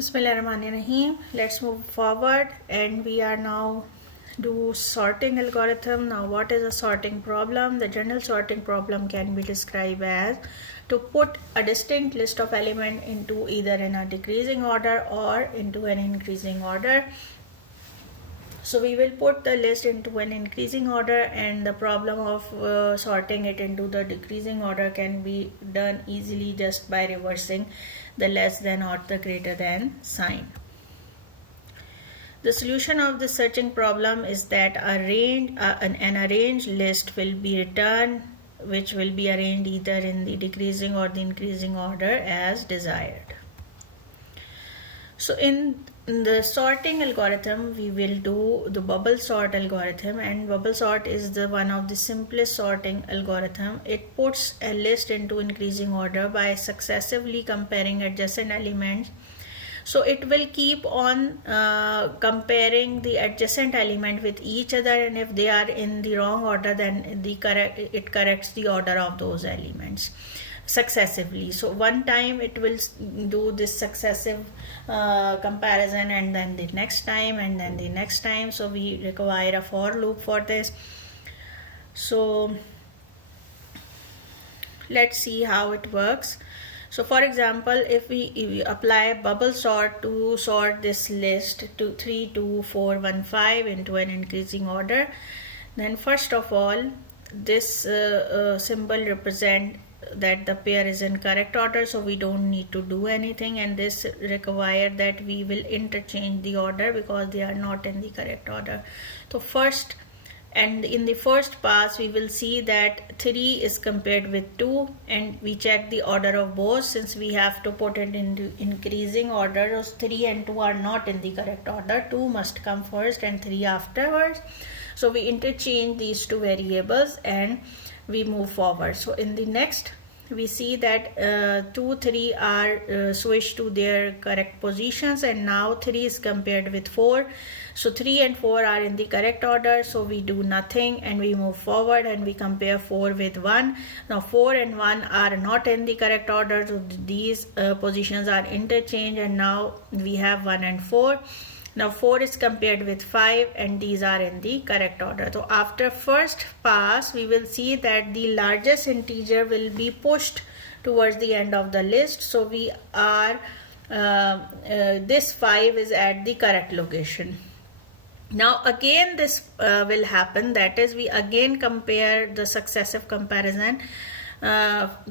Bismillahirrahmanirrahim. Let's move forward, and we are now do sorting algorithm. Now, what is a sorting problem? The general sorting problem can be described as to put a distinct list of element into either in a decreasing order or into an increasing order. So we will put the list into an increasing order, and the problem of sorting it into the decreasing order can be done easily just by reversing the less than or the greater than sign. The solution of this searching problem is that an arranged list will be returned, which will be arranged either in the decreasing or the increasing order as desired. So in the sorting algorithm, we will do the bubble sort algorithm, and bubble sort is the one of the simplest sorting algorithm. It puts a list into increasing order by successively comparing adjacent elements. So it will keep on comparing the adjacent element with each other, and if they are in the wrong order, then it corrects the order of those elements successively. So one time it will do this successive comparison, and then the next time, and then the next time. So we require a for loop for this. So let's see how it works. So for example, if we apply bubble sort to sort this list to 3, 2, 4, 1, 5 into an increasing order, then first of all, this symbol represent that the pair is in correct order, so we don't need to do anything, and this require that we will interchange the order because they are not in the correct order. So first, and in the first pass we will see that 3 is compared with 2, and we check the order of both. Since we have to put it into increasing order, those 3 and 2 are not in the correct order. 2 must come first and 3 afterwards. So we interchange these two variables and we move forward. So in the next, we see that 2, 3 are switched to their correct positions, and now 3 is compared with 4. So 3 and 4 are in the correct order, so we do nothing and we move forward and we compare 4 with 1. Now 4 and 1 are not in the correct order, so these positions are interchanged, and now we have 1 and 4. Now 4 is compared with 5, and these are in the correct order. So after first pass, we will see that the largest integer will be pushed towards the end of the list. So we are this 5 is at the correct location. Now again this will happen, that is we again compare the successive comparison.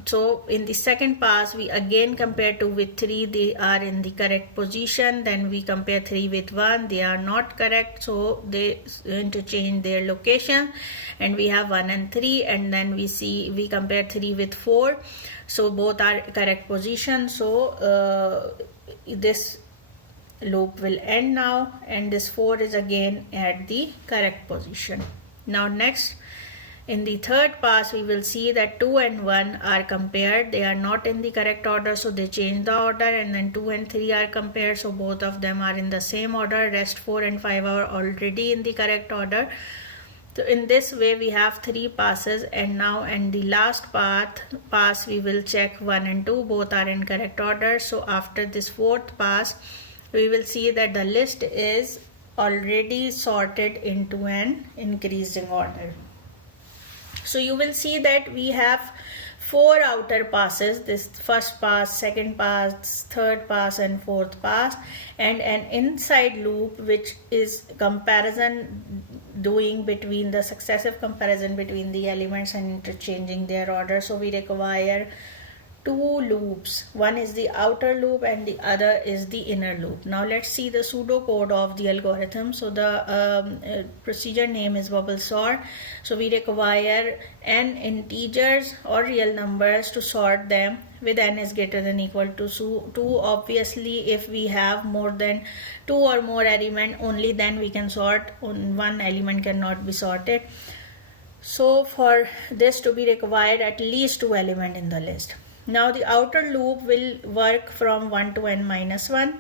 So in the second pass, we again compare 2 with 3, they are in the correct position. Then we compare 3 with 1, they are not correct, so they interchange their location, and we have 1 and 3. And then we compare 3 with 4, so both are correct position. So this loop will end now, and this 4 is again at the correct position. Now next, in the third pass, we will see that 2 and 1 are compared. They are not in the correct order, so they change the order. And then 2 and 3 are compared, so both of them are in the same order. Rest 4 and 5 are already in the correct order. So in this way, we have 3 passes, and now in the last pass, we will check 1 and 2. Both are in correct order. So after this fourth pass, we will see that the list is already sorted into an increasing order. So you will see that we have 4 outer passes, this first pass, second pass, third pass and fourth pass, and an inside loop which is comparison doing between the successive comparison between the elements and interchanging their order. So we require 2 loops. One is the outer loop and the other is the inner loop. Now let's see the pseudocode of the algorithm. So the procedure name is bubble sort. So we require n integers or real numbers to sort them with n is greater than equal to 2. Obviously, if we have more than 2 or more element, only then we can sort. One element cannot be sorted. So for this to be required, at least 2 elements in the list. Now the outer loop will work from 1 to n minus 1,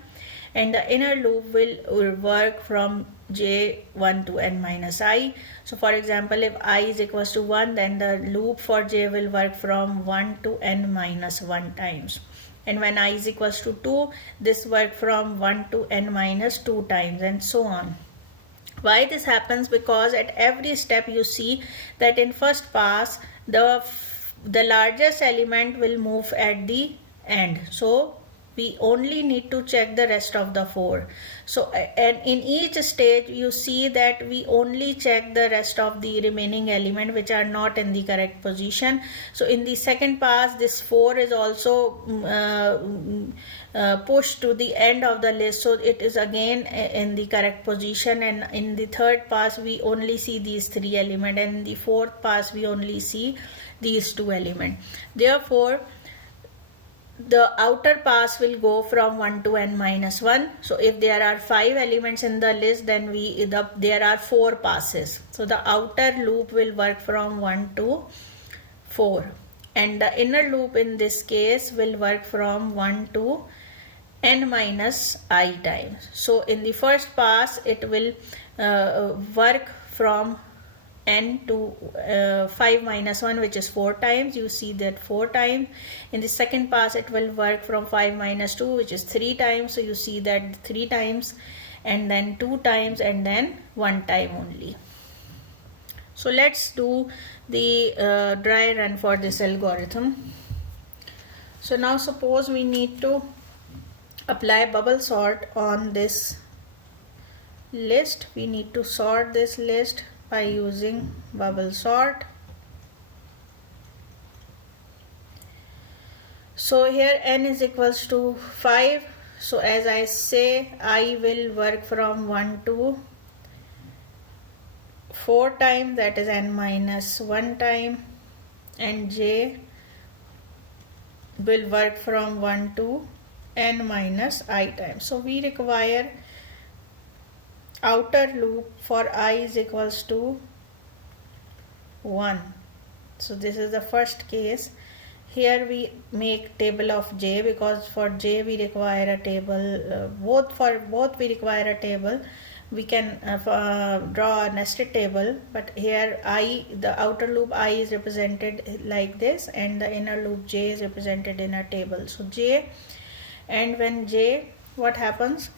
and the inner loop will work from j1 to n minus I. So for example, if I is equals to 1, then the loop for j will work from 1 to n minus 1 times. and when I is equals to 2, this work from 1 to n minus 2 times, and so on. Why this happens? Because at every step you see that in first pass the largest element will move at the end, so we only need to check the rest of the 4. So and in each stage you see that we only check the rest of the remaining element which are not in the correct position. So in the second pass this 4 is also pushed to the end of the list, so it is again in the correct position, and in the third pass we only see these 3 elements, and in the fourth pass we only see these 2 elements. Therefore the outer pass will go from 1 to n minus 1. So if there are 5 elements in the list, then there are 4 passes. So the outer loop will work from 1 to 4, and the inner loop in this case will work from 1 to n minus I times. So in the first pass it will work from n to 5 minus 1, which is 4 times. You see that 4 times. In the second pass it will work from 5 minus 2, which is 3 times. So you see that 3 times, and then 2 times, and then 1 time only. So let's do the dry run for this algorithm. So now suppose we need to apply bubble sort on this list. We need to sort this list by using bubble sort. So here n is equals to 5. So as I say, I will work from 1 to 4 times, that is n minus 1 time, and j will work from 1 to n minus I times. So we require outer loop for I is equals to 1. So this is the first case. Here we make table of j, because for j we require a table, both we require a table. We can draw a nested table, but here the outer loop I is represented like this, and the inner loop j is represented in a table. So j, and when j, what happens?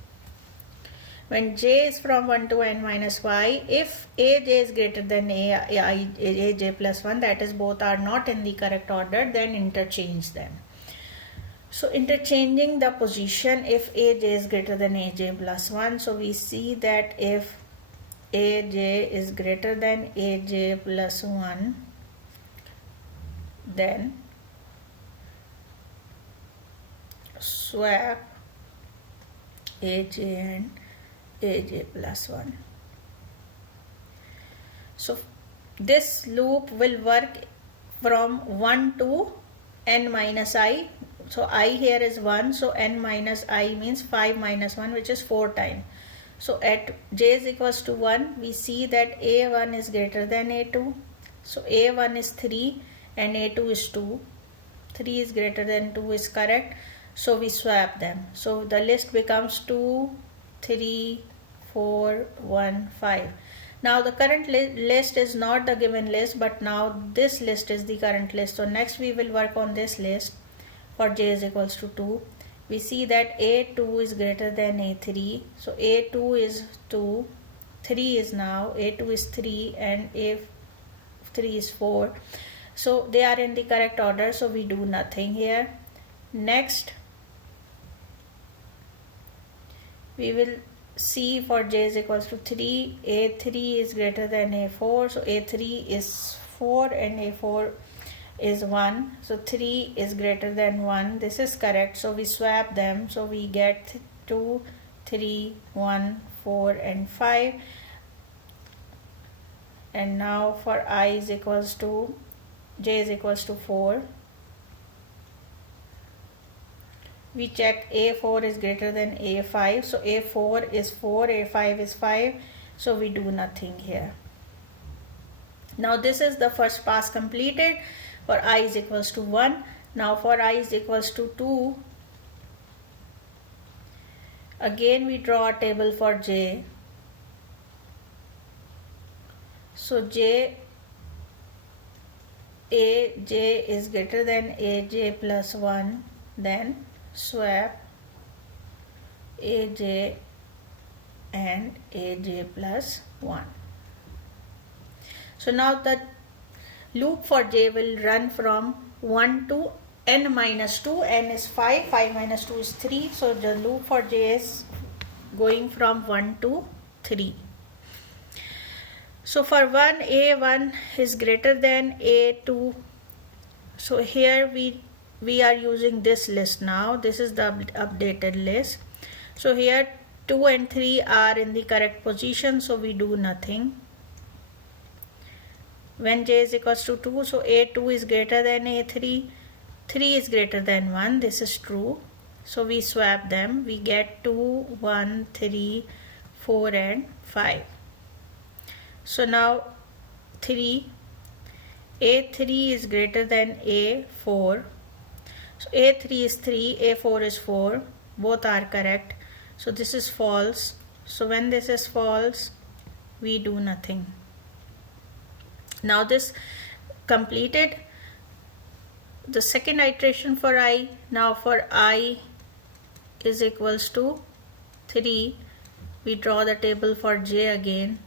When j is from 1 to n minus y, if aj is greater than aj plus 1, that is both are not in the correct order, then interchange them. So interchanging the position, if aj is greater than aj plus 1, so we see that if aj is greater than aj plus 1, then swap aj and aj plus 1. So this loop will work from 1 to n minus I. So I here is 1, so n minus I means 5 minus 1, which is 4 times. So at j is equals to 1, we see that a1 is greater than a2. So a1 is 3 and a2 is 2. 3 is greater than 2 is correct. So we swap them. So the list becomes 2, 3, 4, 1, 5. Now the current list is not the given list, but now this list is the current list. So next we will work on this list for j is equals to 2. We see that a2 is greater than a3. So a2 is 2, 3 is now, a2 is 3 and a3 is 4. So they are in the correct order, so we do nothing here. Next we will see for j is equals to 3, a3 is greater than a4. So a3 is 4 and a4 is 1. So 3 is greater than 1. This is correct. So we swap them. So we get 2, 3, 1, 4 and 5. And now for I is equals to, j is equals to 4. We check a4 is greater than a5. So a4 is 4, a5 is 5. So we do nothing here. Now this is the first pass completed for I is equals to 1. Now for I is equals to 2, again we draw a table for j. So aj is greater than aj plus 1, then swap aj and aj plus 1. So now the loop for j will run from 1 to n minus 2. N is 5, 5 minus 2 is 3. So the loop for j is going from 1 to 3. So for 1, a1 is greater than a2. So here we are using this list now. This is the updated list. So here 2 and 3 are in the correct position, so we do nothing. When j is equals to 2, so a2 is greater than a3, 3 is greater than 1, this is true. So we swap them, we get 2, 1, 3, 4 and 5. So now a3 is greater than a4. So a3 is 3, a4 is 4, both are correct. So this is false. So when this is false, we do nothing. Now this completed the second iteration for I. Now for I is equals to 3, we draw the table for j again.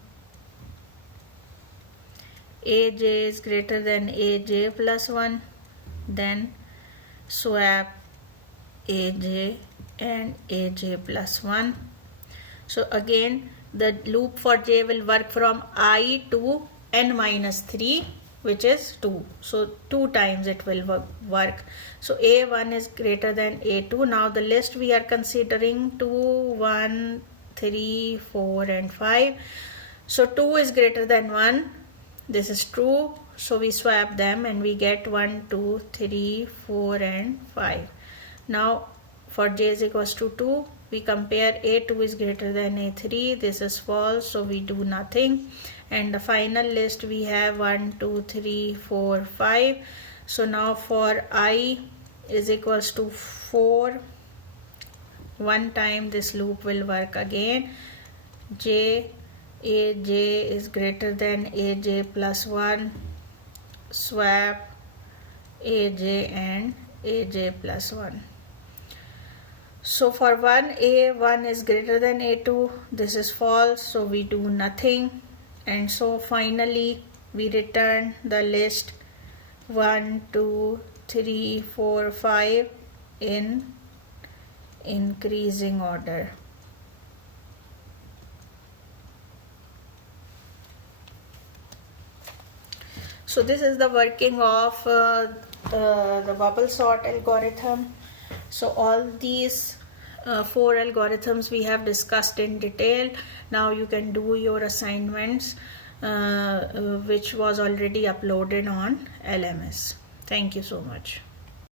Aj is greater than aj plus 1, then swap aj and aj plus 1. So again the loop for j will work from I to n minus 3, which is 2. So 2 times it will work. So a1 is greater than a2. Now the list we are considering 2, 1, 3, 4 and 5. So 2 is greater than 1. This is true. So we swap them and we get 1, 2, 3, 4 and 5. Now for j is equals to 2, we compare a2 is greater than a3. This is false, so we do nothing. And the final list we have 1, 2, 3, 4, 5. So now for I is equals to 4, one time this loop will work again. Aj is greater than aj plus 1, swap aj and aj plus 1. So for 1, a1 is greater than a2, this is false, so we do nothing. And so finally we return the list 1, 2, 3, 4, 5 in increasing order. So this is the working of the bubble sort algorithm. So all these 4 algorithms we have discussed in detail. Now you can do your assignments which was already uploaded on LMS. Thank you so much.